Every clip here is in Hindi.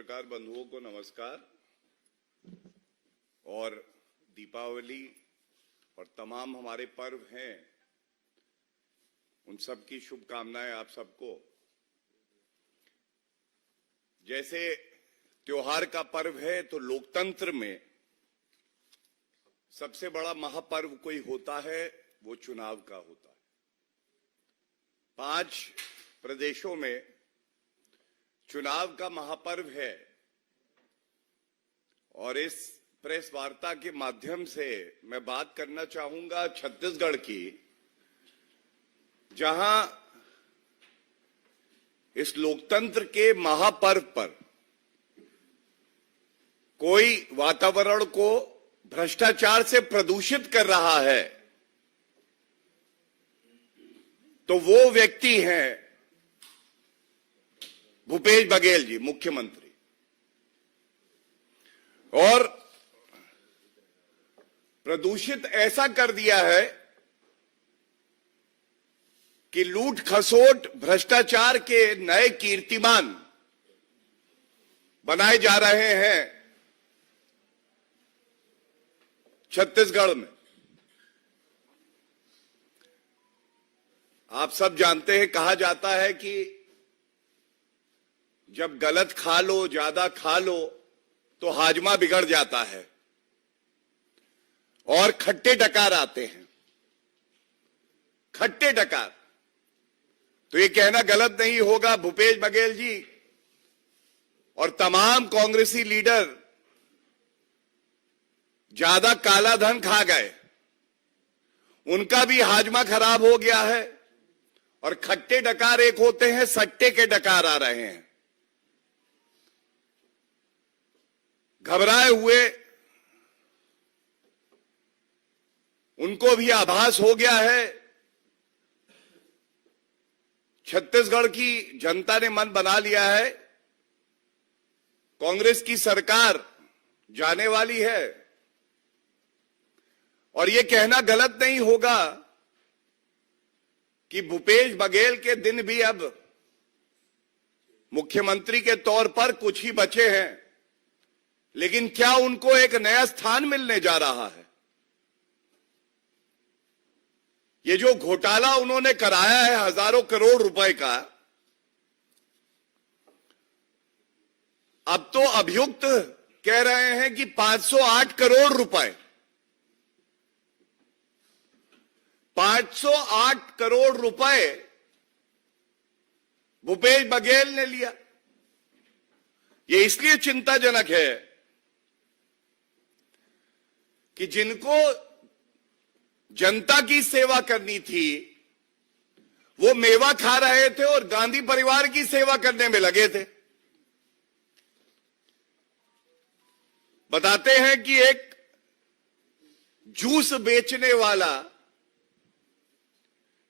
पत्रकार बंधुओं को नमस्कार और दीपावली और तमाम हमारे पर्व हैं उन सब की शुभकामनाएं आप सबको। जैसे त्योहार का पर्व है तो लोकतंत्र में सबसे बड़ा महापर्व कोई होता है वो चुनाव का होता है। 5 प्रदेशों में चुनाव का महापर्व है और इस प्रेस वार्ता के माध्यम से मैं बात करना चाहूंगा छत्तीसगढ़ की, जहां इस लोकतंत्र के महापर्व पर कोई वातावरण को भ्रष्टाचार से प्रदूषित कर रहा है तो वो व्यक्ति हैं भूपेश बघेल जी, मुख्यमंत्री। और प्रदूषित ऐसा कर दिया है कि लूट खसोट भ्रष्टाचार के नए कीर्तिमान बनाए जा रहे हैं छत्तीसगढ़ में। आप सब जानते हैं, कहा जाता है कि जब गलत खा लो, ज्यादा खा लो तो हाजमा बिगड़ जाता है और खट्टे डकार आते हैं। खट्टे डकार तो ये कहना गलत नहीं होगा, भूपेश बघेल जी और तमाम कांग्रेसी लीडर ज्यादा काला धन खा गए, उनका भी हाजमा खराब हो गया है। और खट्टे डकार एक होते हैं, सट्टे के डकार आ रहे हैं। घबराए हुए उनको भी आभास हो गया है। छत्तीसगढ़ की जनता ने मन बना लिया है, कांग्रेस की सरकार जाने वाली है। और यह कहना गलत नहीं होगा कि भूपेश बघेल के दिन भी अब मुख्यमंत्री के तौर पर कुछ ही बचे हैं, लेकिन क्या उनको एक नया स्थान मिलने जा रहा है? ये जो घोटाला उन्होंने कराया है हजारों करोड़ रुपए का, अब तो अभियुक्त कह रहे हैं कि 508 करोड़ रुपए, 508 करोड़ रुपए भूपेश बघेल ने लिया। यह इसलिए चिंताजनक है कि जिनको जनता की सेवा करनी थी वो मेवा खा रहे थे और गांधी परिवार की सेवा करने में लगे थे। बताते हैं कि एक जूस बेचने वाला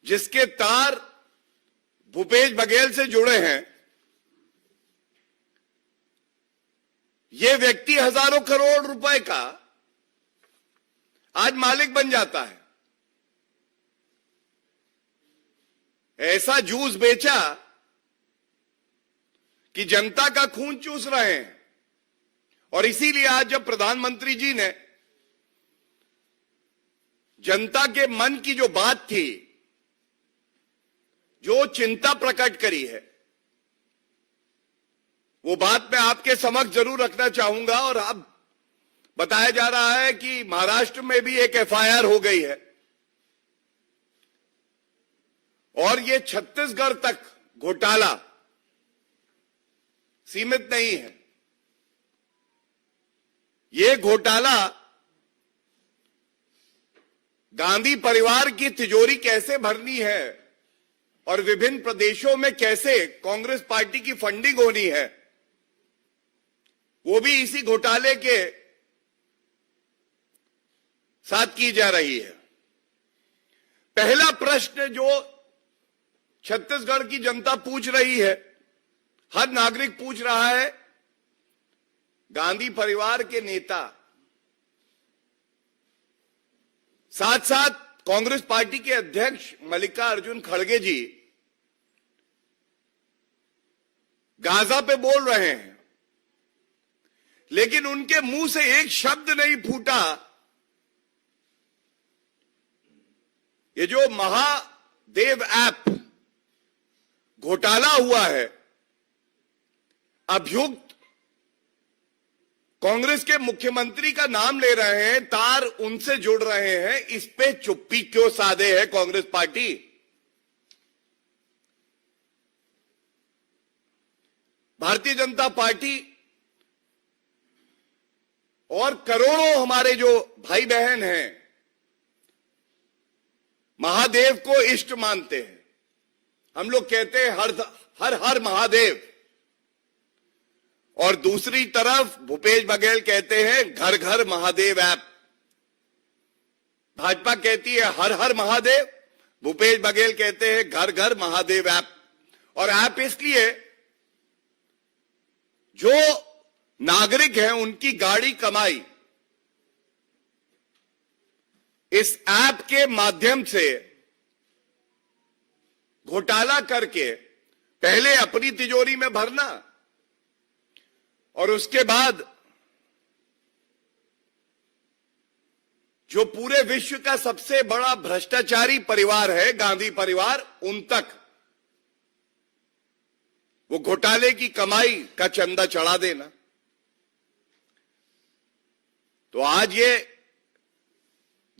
जिसके तार भूपेश बघेल से जुड़े हैं, यह व्यक्ति हजारों करोड़ रुपए का आज मालिक बन जाता है। ऐसा जूस बेचा कि जनता का खून चूस रहे हैं। और इसीलिए आज जब प्रधानमंत्री जी ने जनता के मन की जो बात थी, जो चिंता प्रकट करी है, वो बात मैं आपके समक्ष जरूर रखना चाहूंगा। और अब बताया जा रहा है कि महाराष्ट्र में भी एक एफआईआर हो गई है और ये छत्तीसगढ़ तक घोटाला सीमित नहीं है। ये घोटाला गांधी परिवार की तिजोरी कैसे भरनी है और विभिन्न प्रदेशों में कैसे कांग्रेस पार्टी की फंडिंग होनी है, वो भी इसी घोटाले के साथ की जा रही है। पहला प्रश्न जो छत्तीसगढ़ की जनता पूछ रही है, हर नागरिक पूछ रहा है, गांधी परिवार के नेता साथ साथ कांग्रेस पार्टी के अध्यक्ष मल्लिकार्जुन खड़गे जी गाजा पे बोल रहे हैं लेकिन उनके मुंह से एक शब्द नहीं फूटा। ये जो महादेव ऐप घोटाला हुआ है, अभियुक्त कांग्रेस के मुख्यमंत्री का नाम ले रहे हैं, तार उनसे जुड़ रहे हैं, इस पे चुप्पी क्यों साधे है कांग्रेस पार्टी? भारतीय जनता पार्टी और करोड़ों हमारे जो भाई बहन हैं महादेव को इष्ट मानते हैं। हम लोग कहते हैं हर हर हर महादेव, और दूसरी तरफ भूपेश बघेल कहते हैं घर घर महादेव ऐप। भाजपा कहती है हर हर महादेव, भूपेश बघेल कहते हैं घर घर महादेव ऐप। और ऐप इसलिए जो नागरिक हैं उनकी गाड़ी कमाई इस ऐप के माध्यम से घोटाला करके पहले अपनी तिजोरी में भरना और उसके बाद जो पूरे विश्व का सबसे बड़ा भ्रष्टाचारी परिवार है गांधी परिवार, उन तक वो घोटाले की कमाई का चंदा चढ़ा देना। तो आज ये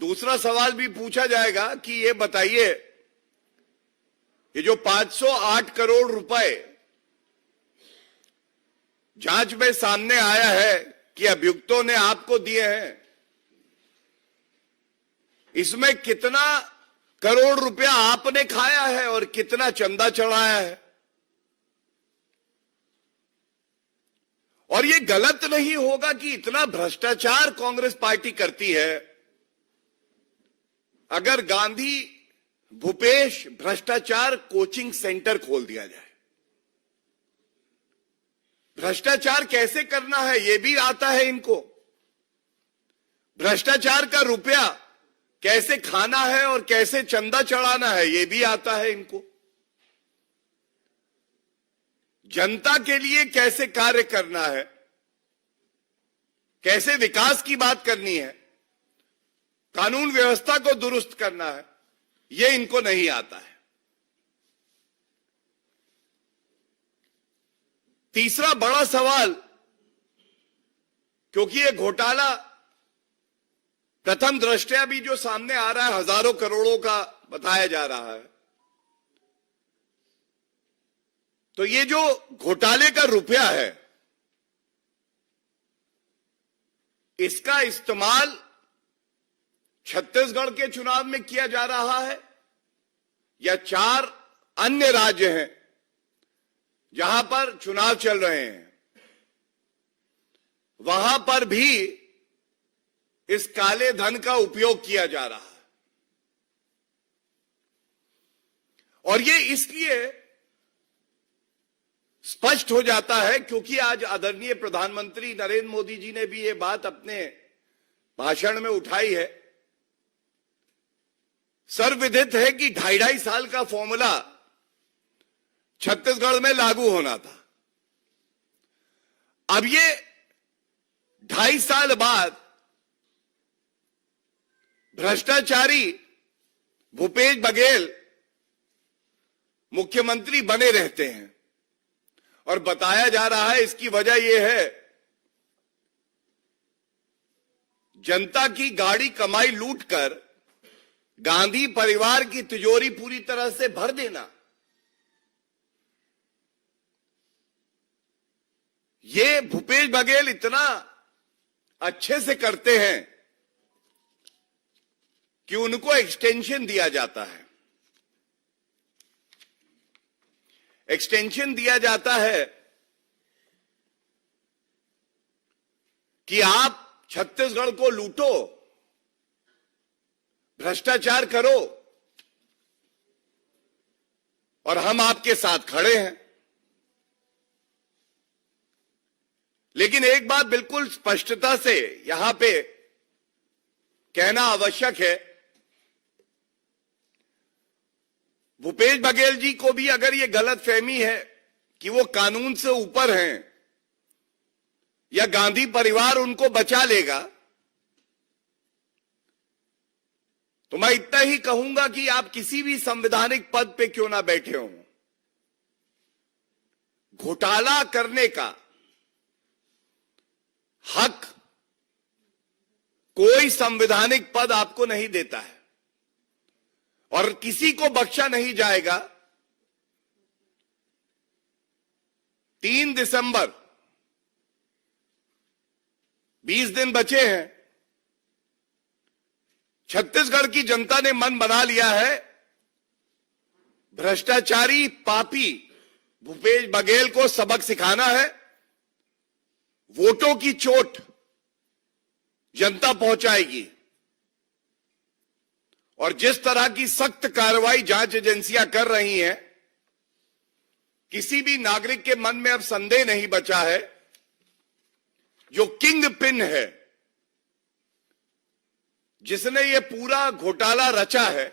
दूसरा सवाल भी पूछा जाएगा कि ये बताइए, ये जो 508 करोड़ रुपए जांच में सामने आया है कि अभियुक्तों ने आपको दिए हैं, इसमें कितना करोड़ रुपया आपने खाया है और कितना चंदा चढ़ाया है? और ये गलत नहीं होगा कि इतना भ्रष्टाचार कांग्रेस पार्टी करती है। अगर गांधी भूपेश भ्रष्टाचार कोचिंग सेंटर खोल दिया जाए, भ्रष्टाचार कैसे करना है ये भी आता है इनको, भ्रष्टाचार का रुपया कैसे खाना है और कैसे चंदा चढ़ाना है ये भी आता है इनको, जनता के लिए कैसे कार्य करना है, कैसे विकास की बात करनी है, कानून व्यवस्था को दुरुस्त करना है, ये इनको नहीं आता है। तीसरा बड़ा सवाल, क्योंकि ये घोटाला प्रथम दृष्टया भी जो सामने आ रहा है हजारों करोड़ों का बताया जा रहा है, तो ये जो घोटाले का रुपया है इसका इस्तेमाल छत्तीसगढ़ के चुनाव में किया जा रहा है या 4 अन्य राज्य हैं जहां पर चुनाव चल रहे हैं, वहां पर भी इस काले धन का उपयोग किया जा रहा है। और ये इसलिए स्पष्ट हो जाता है क्योंकि आज आदरणीय प्रधानमंत्री नरेंद्र मोदी जी ने भी ये बात अपने भाषण में उठाई है। सर्वविदित है कि 2.5 साल का फॉर्मूला छत्तीसगढ़ में लागू होना था। अब ये 2.5 साल बाद भ्रष्टाचारी भूपेश बघेल मुख्यमंत्री बने रहते हैं और बताया जा रहा है इसकी वजह यह है जनता की गाड़ी कमाई लूटकर गांधी परिवार की तिजोरी पूरी तरह से भर देना। ये भूपेश बघेल इतना अच्छे से करते हैं कि उनको एक्सटेंशन दिया जाता है। एक्सटेंशन दिया जाता है कि आप छत्तीसगढ़ को लूटो, भ्रष्टाचार करो और हम आपके साथ खड़े हैं। लेकिन एक बात बिल्कुल स्पष्टता से यहां पे कहना आवश्यक है, भूपेश बघेल जी को भी अगर ये गलतफहमी है कि वो कानून से ऊपर हैं, या गांधी परिवार उनको बचा लेगा, तो मैं इतना ही कहूंगा कि आप किसी भी संवैधानिक पद पे क्यों ना बैठे हों, घोटाला करने का हक कोई संवैधानिक पद आपको नहीं देता है और किसी को बख्शा नहीं जाएगा। 3 दिसंबर, 20 दिन बचे हैं। छत्तीसगढ़ की जनता ने मन बना लिया है, भ्रष्टाचारी पापी भूपेश बघेल को सबक सिखाना है। वोटों की चोट जनता पहुंचाएगी और जिस तरह की सख्त कार्रवाई जांच एजेंसियां कर रही हैं, किसी भी नागरिक के मन में अब संदेह नहीं बचा है, जो किंग पिन है, जिसने ये पूरा घोटाला रचा है,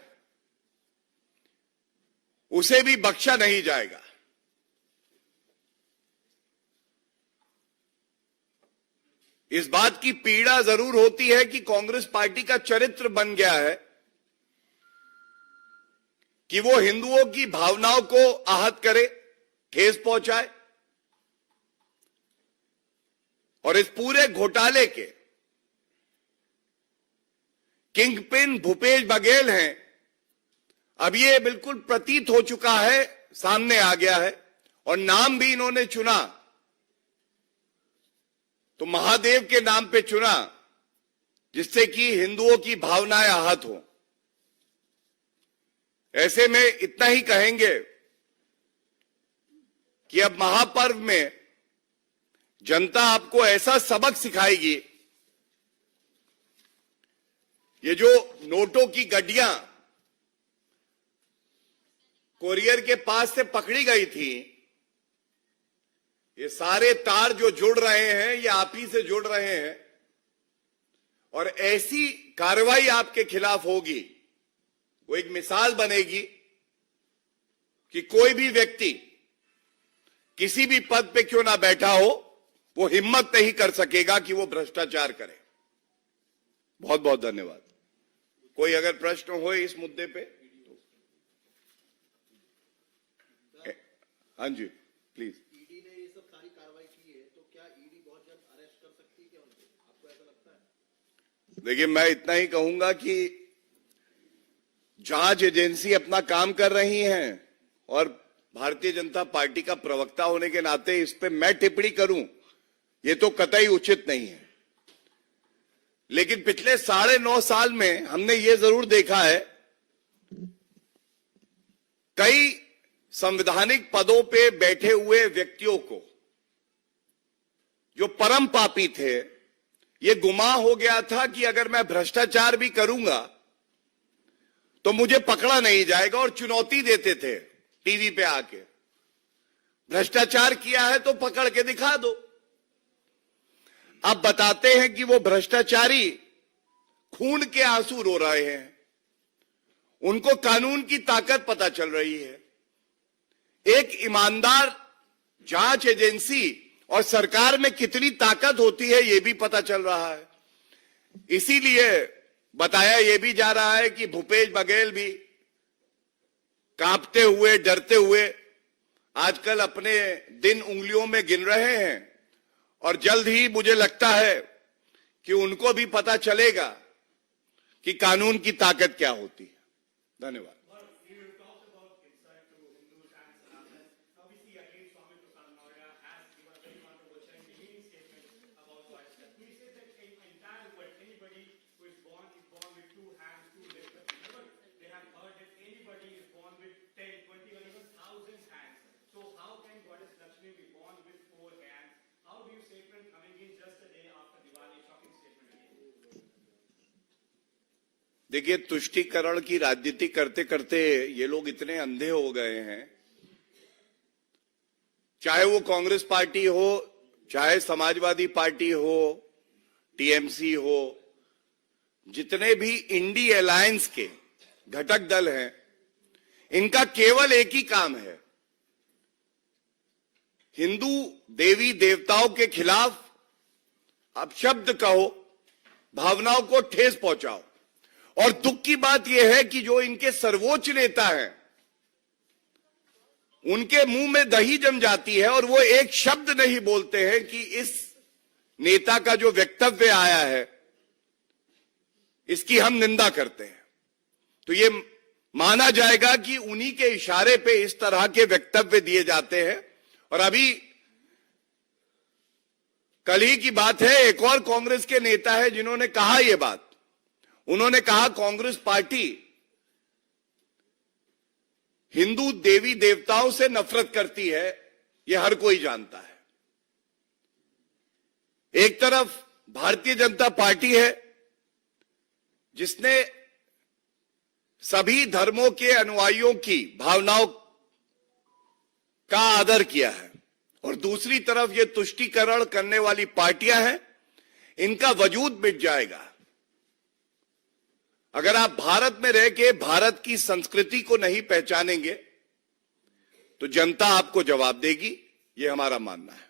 उसे भी बख्शा नहीं जाएगा। इस बात की पीड़ा जरूर होती है कि कांग्रेस पार्टी का चरित्र बन गया है कि वो हिंदुओं की भावनाओं को आहत करे, ठेस पहुंचाए और इस पूरे घोटाले के किंगपिन भूपेश बघेल हैं। अब ये बिल्कुल प्रतीत हो चुका है, सामने आ गया है और नाम भी इन्होंने चुना तो महादेव के नाम पे चुना, जिससे कि हिंदुओं की भावनाएं आहत हो। ऐसे में इतना ही कहेंगे कि अब महापर्व में जनता आपको ऐसा सबक सिखाएगी। ये जो नोटों की गड्डियां कोरियर के पास से पकड़ी गई थी, ये सारे तार जो जुड़ रहे हैं ये आप ही से जुड़ रहे हैं और ऐसी कार्रवाई आपके खिलाफ होगी, वो एक मिसाल बनेगी कि कोई भी व्यक्ति किसी भी पद पे क्यों ना बैठा हो, वो हिम्मत नहीं कर सकेगा कि वो भ्रष्टाचार करे। बहुत बहुत धन्यवाद। कोई अगर प्रश्न हो इस मुद्दे पे तो हाँ जी प्लीज। ईडी ने ये सब सारी कार्रवाई की है, तो क्या ईडी बहुत जल्द अरेस्ट कर सकती है क्या उनको? आपको ऐसा लगता है? देखिए, मैं इतना ही कहूंगा कि जांच एजेंसी अपना काम कर रही हैं और भारतीय जनता पार्टी का प्रवक्ता होने के नाते इस पे मैं टिप्पणी करूं, ये तो कतई उचित नहीं है। लेकिन पिछले 9.5 साल में हमने ये जरूर देखा है, कई संवैधानिक पदों पे बैठे हुए व्यक्तियों को, जो परम पापी थे, ये गुमा हो गया था कि अगर मैं भ्रष्टाचार भी करूंगा तो मुझे पकड़ा नहीं जाएगा और चुनौती देते थे टीवी पे आके, भ्रष्टाचार किया है तो पकड़ के दिखा दो। अब बताते हैं कि वो भ्रष्टाचारी खून के आंसू रो रहे हैं, उनको कानून की ताकत पता चल रही है। एक ईमानदार जांच एजेंसी और सरकार में कितनी ताकत होती है ये भी पता चल रहा है। इसीलिए बताया ये भी जा रहा है कि भूपेश बघेल भी कांपते हुए, डरते हुए आजकल अपने दिन उंगलियों में गिन रहे हैं और जल्द ही मुझे लगता है कि उनको भी पता चलेगा कि कानून की ताकत क्या होती है। धन्यवाद। देखिए, तुष्टीकरण की राजनीति करते करते ये लोग इतने अंधे हो गए हैं, चाहे वो कांग्रेस पार्टी हो, चाहे समाजवादी पार्टी हो, टीएमसी हो, जितने भी इंडी अलायंस के घटक दल हैं, इनका केवल एक ही काम है, हिंदू देवी देवताओं के खिलाफ आप शब्द कहो, भावनाओं को ठेस पहुंचाओ। और दुख की बात यह है कि जो इनके सर्वोच्च नेता हैं, उनके मुंह में दही जम जाती है और वो एक शब्द नहीं बोलते हैं कि इस नेता का जो वक्तव्य आया है इसकी हम निंदा करते हैं। तो ये माना जाएगा कि उन्हीं के इशारे पे इस तरह के वक्तव्य दिए जाते हैं। और अभी कल ही की बात है, एक और कांग्रेस के नेता है जिन्होंने कहा यह बात। उन्होंने कहा कांग्रेस पार्टी हिंदू देवी देवताओं से नफरत करती है, यह हर कोई जानता है। एक तरफ भारतीय जनता पार्टी है जिसने सभी धर्मों के अनुयायियों की भावनाओं का आदर किया है, और दूसरी तरफ ये तुष्टीकरण करने वाली पार्टियां हैं, इनका वजूद मिट जाएगा। अगर आप भारत में रह के भारत की संस्कृति को नहीं पहचानेंगे तो जनता आपको जवाब देगी, ये हमारा मानना है।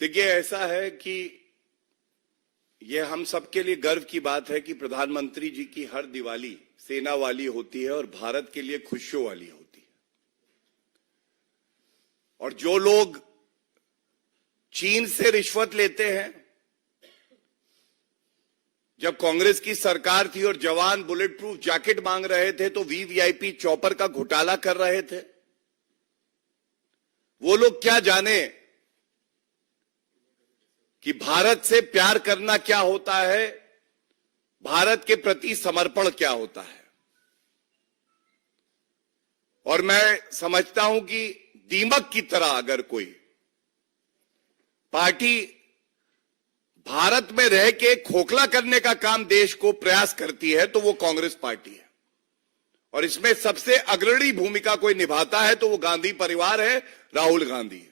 देखिए, ऐसा है कि यह हम सबके लिए गर्व की बात है कि प्रधानमंत्री जी की हर दिवाली सेना वाली होती है और भारत के लिए खुशियों वाली होती है। और जो लोग चीन से रिश्वत लेते हैं, जब कांग्रेस की सरकार थी और जवान बुलेट प्रूफ जैकेट मांग रहे थे तो वीवीआईपी चॉपर का घोटाला कर रहे थे, वो लोग क्या जाने कि भारत से प्यार करना क्या होता है, भारत के प्रति समर्पण क्या होता है। और मैं समझता हूं कि दीमक की तरह अगर कोई पार्टी भारत में रह के खोखला करने का काम देश को प्रयास करती है तो वो कांग्रेस पार्टी है। और इसमें सबसे अग्रणी भूमिका कोई निभाता है तो वो गांधी परिवार है, राहुल गांधी है।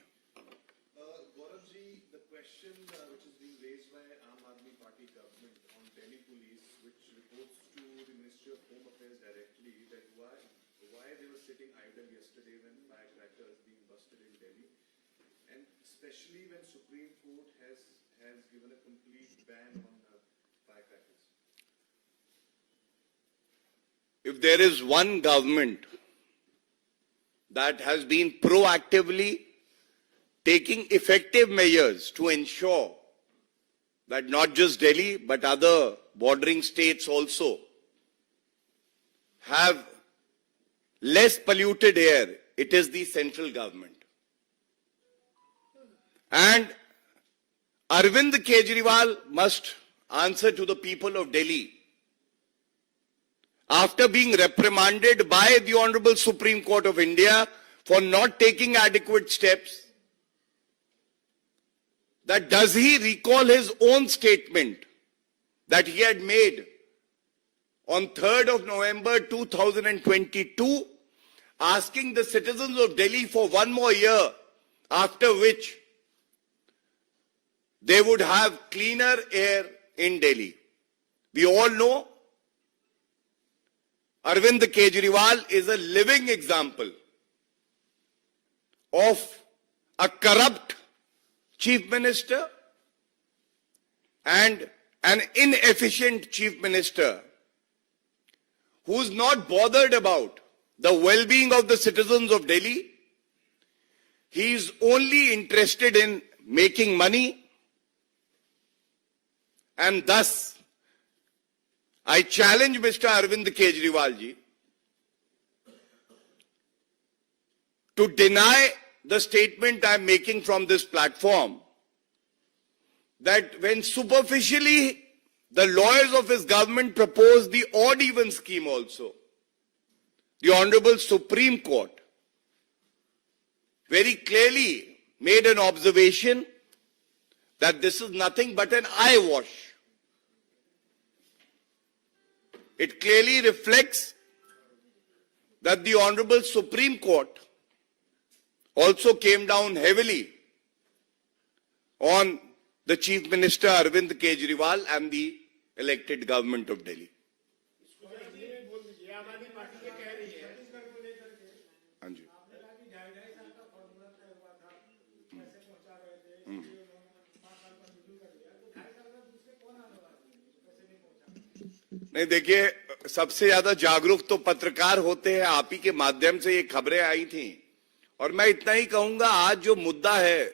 Gaurav ji, the question which is being raised by Aam Aadmi Party government on Delhi police, which reports to the Ministry of Home Affairs directly, that why they were sitting idle yesterday when firecrackers being busted in Delhi, and especially when Supreme Court has given a complete ban on firecrackers. If there is one government that has been proactively taking effective measures to ensure that not just Delhi but other bordering states also have less polluted air, it is the central government. And Arvind Kejriwal must answer to the people of Delhi after being reprimanded by the Honorable Supreme Court of India for not taking adequate steps. That does he recall his own statement that he had made on 3rd of November 2022, asking the citizens of Delhi for one more year, after which they would have cleaner air in Delhi. We all know Arvind Kejriwal is a living example of a corrupt chief minister and an inefficient chief minister who's not bothered about the well-being of the citizens of Delhi. He's only interested in making money, and thus I challenge Mr. Arvind Kejriwal ji to deny the statement I'm making from this platform that when superficially the lawyers of his government proposed the odd even scheme also, the Honorable Supreme Court very clearly made an observation that this is nothing but an eyewash. It clearly reflects that the Honorable Supreme Court also came down heavily on the Chief Minister Arvind Kejriwal and the elected government of Delhi. नहीं, देखिए, सबसे ज्यादा जागरूक तो पत्रकार होते हैं। आप ही के माध्यम से ये खबरें आई थी, और मैं इतना ही कहूंगा, आज जो मुद्दा है,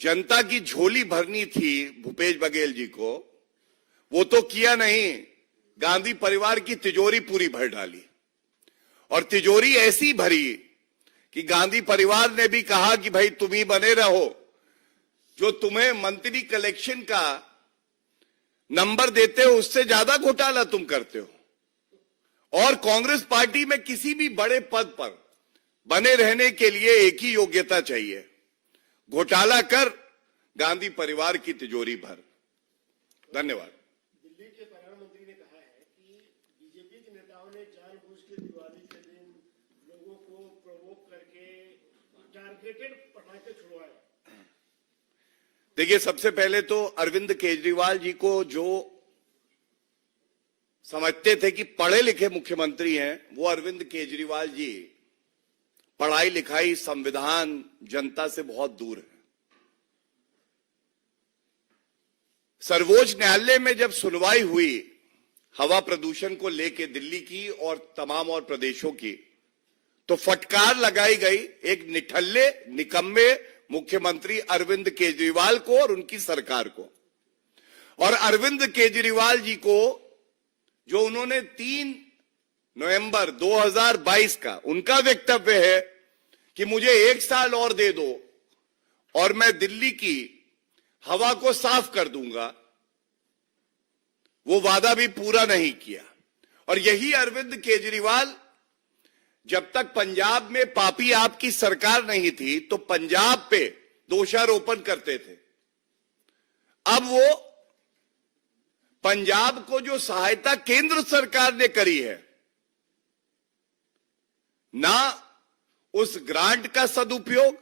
जनता की झोली भरनी थी भूपेश बघेल जी को, वो तो किया नहीं, गांधी परिवार की तिजोरी पूरी भर डाली। और तिजोरी ऐसी भरी कि गांधी परिवार ने भी कहा कि भाई तुम ही बने रहो, जो तुम्हें मंथली कलेक्शन का नंबर देते हो उससे ज्यादा घोटाला तुम करते हो। और कांग्रेस पार्टी में किसी भी बड़े पद पर बने रहने के लिए एक ही योग्यता चाहिए, घोटाला कर, गांधी परिवार की तिजोरी भर। धन्यवाद। दिल्ली के प्रधानमंत्री ने कहा है कि बीजेपी के नेताओं ने जानबूझ के दिवाली के दिन लोगों को प्रोवोक करके टारगेटेड पटाखे छुड़वाए। देखिए, सबसे पहले तो अरविंद केजरीवाल जी को जो समझते थे कि पढ़े लिखे मुख्यमंत्री हैं, वो अरविंद केजरीवाल जी पढ़ाई लिखाई, संविधान, जनता से बहुत दूर है। सर्वोच्च न्यायालय में जब सुनवाई हुई हवा प्रदूषण को लेकर दिल्ली की और तमाम और प्रदेशों की, तो फटकार लगाई गई एक निठल्ले, निकम्मे मुख्यमंत्री अरविंद केजरीवाल को और उनकी सरकार को। और अरविंद केजरीवाल जी को जो उन्होंने 3 नवंबर 2022 का उनका वक्तव्य है कि मुझे 1 साल और दे दो और मैं दिल्ली की हवा को साफ कर दूंगा, वो वादा भी पूरा नहीं किया। और यही अरविंद केजरीवाल जब तक पंजाब में पापी आपकी सरकार नहीं थी तो पंजाब पे दोषारोपण करते थे। अब वो पंजाब को जो सहायता केंद्र सरकार ने करी है, ना उस ग्रांट का सदुपयोग,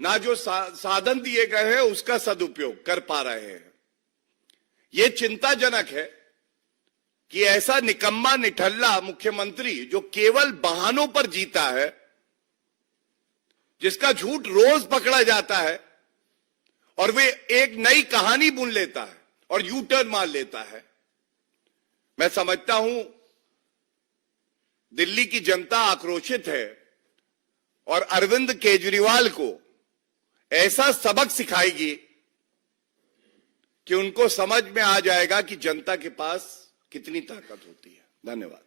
ना जो साधन दिए गए हैं उसका सदुपयोग कर पा रहे हैं। यह चिंताजनक है कि ऐसा निकम्मा निठल्ला मुख्यमंत्री जो केवल बहानों पर जीता है, जिसका झूठ रोज पकड़ा जाता है और वे एक नई कहानी बुन लेता है और यू टर्न मार लेता है। मैं समझता हूं दिल्ली की जनता आक्रोशित है और अरविंद केजरीवाल को ऐसा सबक सिखाएगी कि उनको समझ में आ जाएगा कि जनता के पास कितनी ताकत होती है। धन्यवाद।